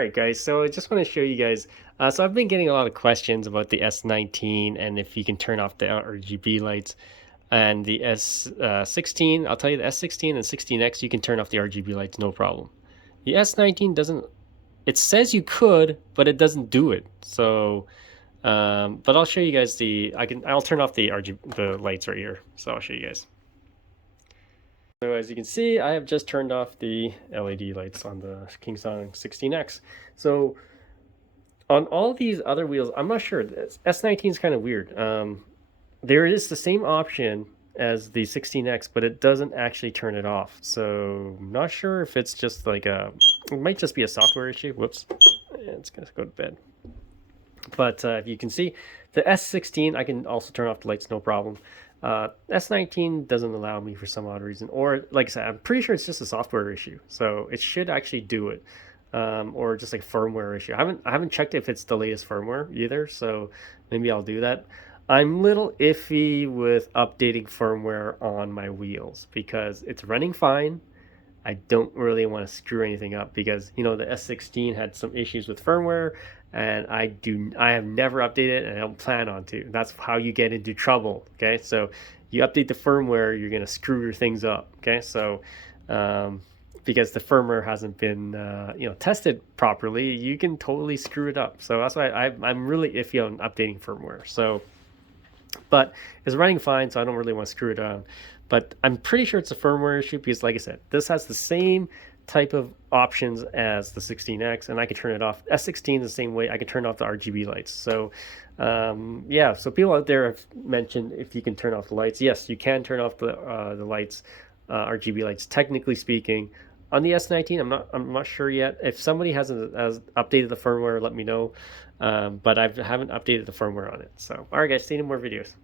right, guys. So I just want to show you guys. So I've been getting a lot of questions about the S19 and if you can turn off the RGB lights. And the S16, I'll tell you the S16 and 16X, you can turn off the RGB lights, no problem. The S19 doesn't. It says you could, but it doesn't do it. So, but I'll show you guys the. I'll turn off the the lights right here. So I'll show you guys. So as you can see, I have just turned off the LED lights on the KingSong 16X. So on all these other wheels, I'm not sure. S19 is kind of weird. There is the same option as the 16X, but it doesn't actually turn it off. So I'm not sure if it's just like it might just be a software issue. Whoops. It's going to go to bed. But if you can see, the S16, I can also turn off the lights, no problem. S19 doesn't allow me for some odd reason. Or, like I said, I'm pretty sure it's just a software issue. So it should actually do it. Or just like a firmware issue. I haven't checked if it's the latest firmware either. So maybe I'll do that. I'm a little iffy with updating firmware on my wheels because it's running fine. I don't really want to screw anything up because the S16 had some issues with firmware, and I have never updated it, and I don't plan on to. That's how you get into trouble. Okay, so you update the firmware, you're gonna screw your things up. Okay, so because the firmware hasn't been tested properly, you can totally screw it up. So that's why I'm really iffy on updating firmware. So. But it's running fine, so I don't really want to screw it up. But I'm pretty sure it's a firmware issue because, like I said, this has the same type of options as the 16X, and I can turn it off. S16 the same way. I can turn off the RGB lights. So, yeah. So people out there have mentioned if you can turn off the lights. Yes, you can turn off the lights, RGB lights. Technically speaking, on the S19, I'm not sure yet. If somebody has updated the firmware, let me know. But I haven't updated the firmware on it. So, all right, guys, see you in more videos.